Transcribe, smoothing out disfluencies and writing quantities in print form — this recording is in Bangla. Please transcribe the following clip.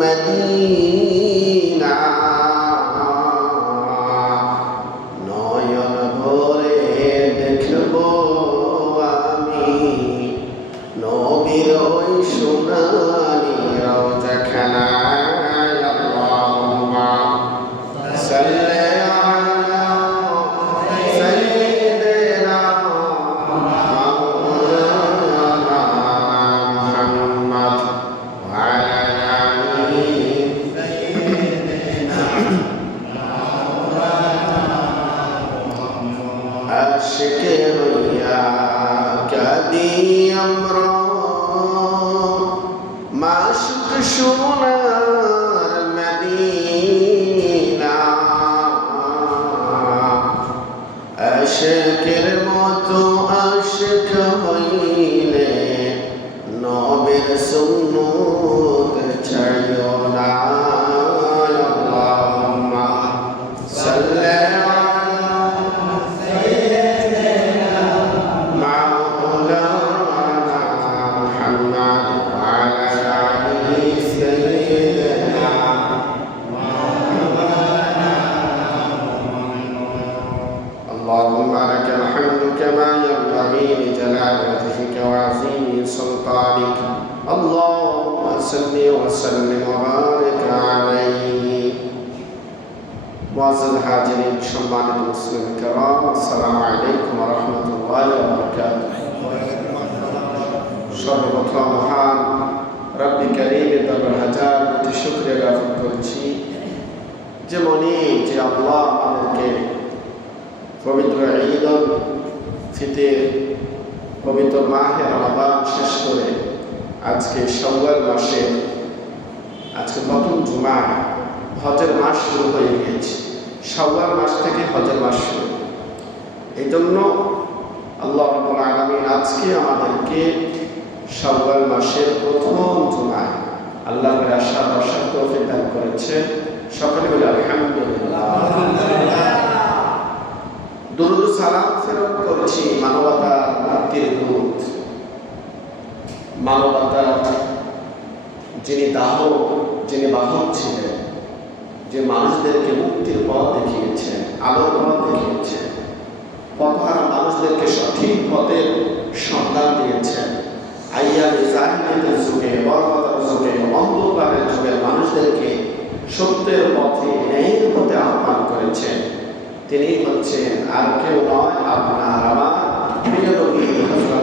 মদিনা নয়ন ভরে দেখব আমি নবীর ওই সোনালি রওজাখানা। আল্লাহুম্মা সাল্লি আলা সাইয়্যিদিনা মাওলানা মুহাম্মদ ওয়া আলা আলি সাইয়্যিদিনা আশিকে হইয়া কাদি আমরা মাশুক সোনার মদিনা। আশিকের মতো আশিক হইলে নবীর সুন্নত ছাড়িও না। আল্লাহুম্মা সাল্লি اللهم لك الحمد كما ينبغي لجلال وجهك وعظيم سلطانك اللهم صل وسلم وبارك عليه। মুআজ্জাজ হাজিরিন, সম্মানিত মুসলিম কিরাম, আসসালামু আলাইকুম ওয়া রাহমাতুল্লাহি ওয়া বারাকাতুহু। সর্বপ্রথম মহান রব্বি কারীমের দরবারে হাজার কোটি শুকরিয়া জ্ঞাপন করছি যেমনই যে আল্লাহ আমাদেরকে পবিত্র ঈদ উল ফিতর পবিত্র মাহে রমাদান শেষ করে আজকে শাওয়াল মাসের আজকে প্রথম জুমা, হজের মাস শুরু হয়ে গিয়েছে। শাওয়াল মাস থেকে হজের মাস শুরু। এই জন্য আল্লাহ রাব্বুল আলামিন আজকে আমাদেরকে শাওয়াল মাসের প্রথম জুমায় আল্লাহর আশার আশার তৌফিক দান করেছে। সকলে বলে আলহামদুলিল্লাহ। দুরূদ সালাম ফেরত করছি মানবতার মুক্তির দূত, মানবতার যিনি যিনি বাহক ছিলেন, যে মানুষদেরকে মুক্তির পথ দেখিয়েছেন, আলোর পথ দেখিয়েছেন, পথহারা মানুষদেরকে সঠিক পথের সন্ধান দিয়েছেন। আইয়ামে জাহিলিয়াতের যুগে, বর্বরতার যুগে, অন্ধকারের যুগে মানুষদেরকে সত্যের পথে, ন্যায়ের পথে আহ্বান করেছেন। তিনি হচ্ছেন আর কেউ নয়, আপনার আমার প্রিয় নবী হযরত